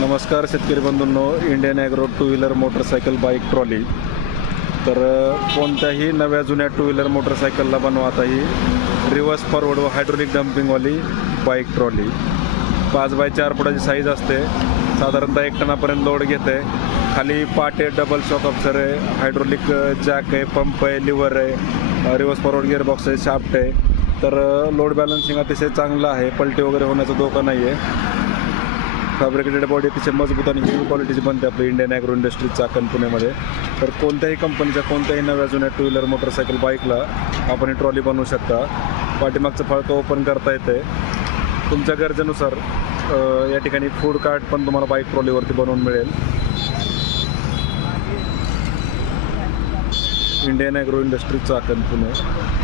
नमस्कार शेतकरी बंधूंनो, Indian agro two wheeler motorcycle bike trolley. तर कोणत्याही नव्या जुन्या टू व्हीलर मोटरसायकलला बनवा आता ही रिव्हर्स फॉरवर्ड व हायड्रोलिक डम्पिंगवाली बाईक ट्रॉली. 5x4 फुटाची साईज असते, साधारणतः 1 टनापर्यंत लोड घेते. खाली पाट आहे, डबल शॉक अब्सर आहे, हायड्रोलिक जॅक आहे, पंप आहे, लिव्हर आहे, रिव्हर्स फॉरवर्ड गिअरबॉक्स आहे, शाफ्ट आहे. तर लोड बॅलन्सिंग अतिशय चांगलं आहे, पलटी वगैरे होण्याचा धोका नाही आहे. फॅब्रिकेटेड बॉडी अतिशय मजबूत आणि हेवी क्वालिटीची बनते आपली इंडियन ॲग्रो इंडस्ट्रीज चाकण पुण्यामध्ये. तर कोणत्याही कंपनीच्या कोणत्याही नव्या जुन्या टू व्हीलर मोटरसायकल बाईकला आपण ही ट्रॉली बनवू शकता. पाठीमागचं फळकं ओपन करता येते. तुमच्या गरजेनुसार या ठिकाणी फूड कार्ट पण तुम्हाला बाईक ट्रॉलीवरती बनवून मिळेल. Indian agro industries Chakan Pune.